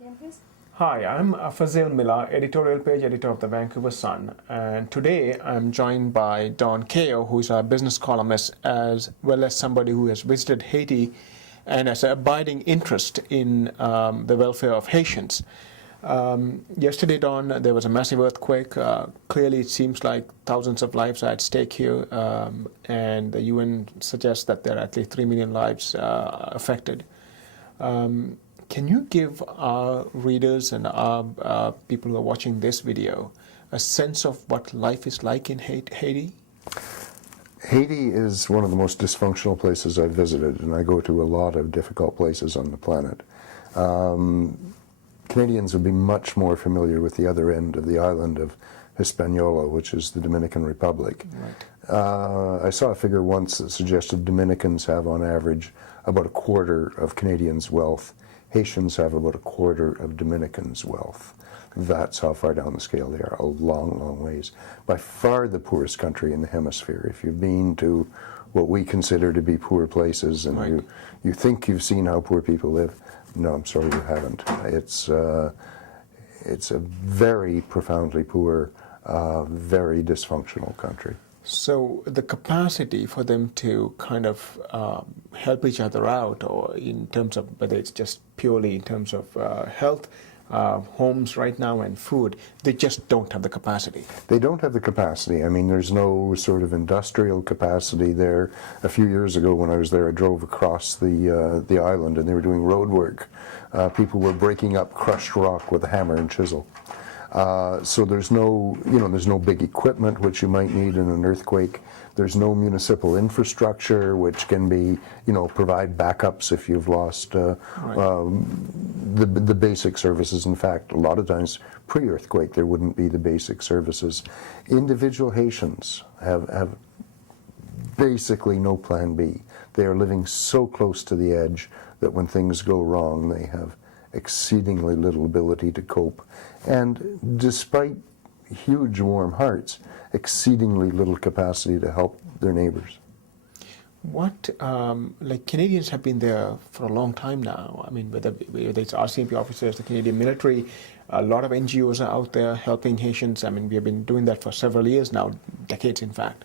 Again, please. Hi, I'm Fazil Miller, editorial page editor of the Vancouver Sun, and today I'm joined by Don Cayo, who's a business columnist as well as somebody who has visited Haiti and has an abiding interest in the welfare of Haitians. Yesterday, Don, there was a massive earthquake. Clearly, it seems like thousands of lives are at stake here, and the UN suggests that there are at least 3 million lives affected. Can you give our readers and our people who are watching this video a sense of what life is like in Haiti? Haiti is one of the most dysfunctional places I've visited, and I go to a lot of difficult places on the planet. Canadians would be much more familiar with the other end of the island of Hispaniola, which is the Dominican Republic. Right. I saw a figure once that suggested Dominicans have on average about a quarter of Canadians' wealth. Haitians have about a quarter of Dominicans' wealth. That's how far down the scale they are, a long, long ways. By far the poorest country in the hemisphere. If you've been to what we consider to be poor places and right. you think you've seen how poor people live, no, I'm sorry, you haven't. It's a very profoundly poor, very dysfunctional country. So the capacity for them to kind of help each other out, or in terms of whether it's just purely in terms of health, homes right now and food, they just don't have the capacity. They don't have the capacity. I mean, there's no sort of industrial capacity there. A few years ago when I was there, I drove across the island and they were doing road work. People were breaking up crushed rock with a hammer and chisel. So there's no, there's no big equipment which you might need in an earthquake. There's no municipal infrastructure which can be, provide backups if you've lost right. The basic services. In fact, a lot of times pre-earthquake there wouldn't be the basic services. Individual Haitians have basically no plan B. They are living so close to the edge that when things go wrong they have exceedingly little ability to cope, and despite huge warm hearts, exceedingly little capacity to help their neighbors. What, like Canadians have been there for a long time now. I mean, whether it's RCMP officers, the Canadian military, a lot of NGOs are out there helping Haitians. I mean, we have been doing that for several years now, decades in fact.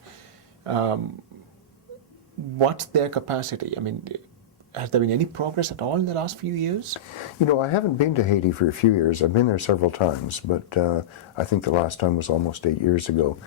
What's their capacity? I mean, has there been any progress at all in the last few years? I haven't been to Haiti for a few years. I've been there several times, but I think the last time was almost 8 years ago.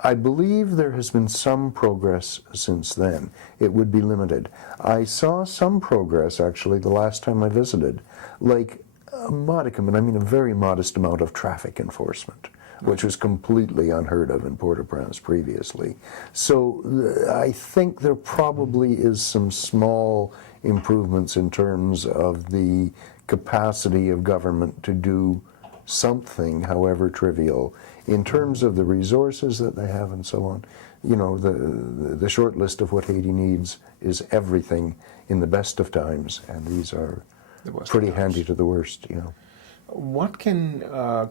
I believe there has been some progress since then. It would be limited. I saw some progress, actually, the last time I visited, like a modicum, and I mean a very modest amount of traffic enforcement, which was completely unheard of in Port-au-Prince previously. So I think there probably is some small improvements in terms of the capacity of government to do something, however trivial. In terms of the resources that they have and so on, the short list of what Haiti needs is everything in the best of times, and these are pretty handy to the worst, What can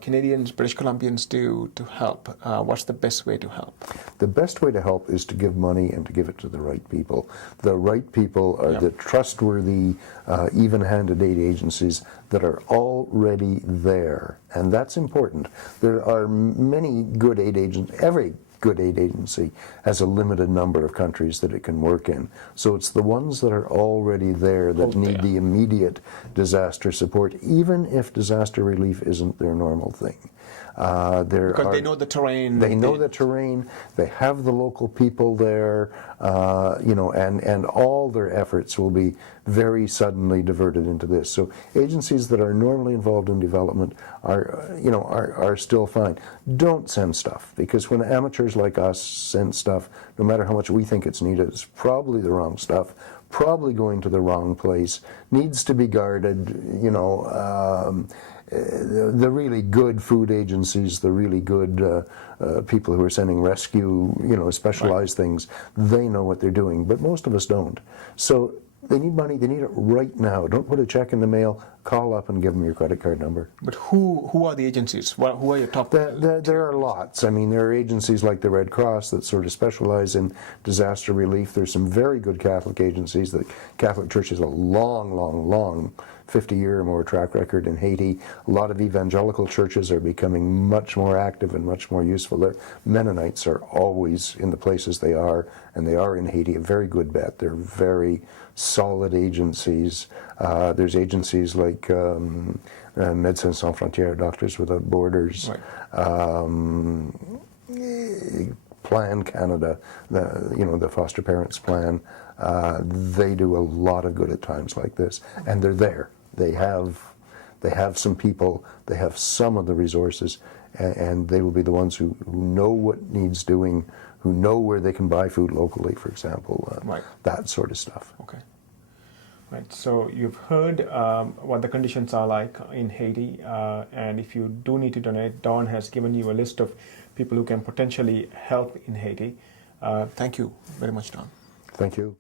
Canadians, British Columbians do to help? What's the best way to help? The best way to help is to give money and to give it to the right people. The right people are the trustworthy, even-handed aid agencies that are already there, and that's important. There are many good aid agents. Every good aid agency has a limited number of countries that it can work in. So it's the ones that are already there that need the immediate disaster support, even if disaster relief isn't their normal thing. Because they know the terrain. They know the terrain. They have the local people there, and all their efforts will be very suddenly diverted into this. So agencies that are normally involved in development are still fine. Don't send stuff, because when amateurs like us send stuff, no matter how much we think it's needed, it's probably the wrong stuff, probably going to the wrong place, needs to be guarded, the really good food agencies, the really good people who are sending rescue, specialized things, they know what they're doing, but most of us don't. So they need money, they need it right now. Don't put a check in the mail, call up and give them your credit card number. But who are the agencies? Who are your top? There are lots. I mean, there are agencies like the Red Cross that sort of specialize in disaster relief. There's some very good Catholic agencies. The Catholic Church has a long 50-year or more track record in Haiti. A lot of evangelical churches are becoming much more active and much more useful. The Mennonites are always in the places they are, and they are in Haiti a very good bet. They're very solid agencies. There's agencies like Médecins Sans Frontières, Doctors Without Borders, Right. Plan Canada, the foster parents plan. They do a lot of good at times like this, and they're there. They have some people, they have some of the resources, and they will be the ones who know what needs doing, who know where they can buy food locally, for example, Right. that sort of stuff. Okay. Right. So you've heard what the conditions are like in Haiti, and if you do need to donate, Don has given you a list of people who can potentially help in Haiti. Thank you very much, Don. Thank you.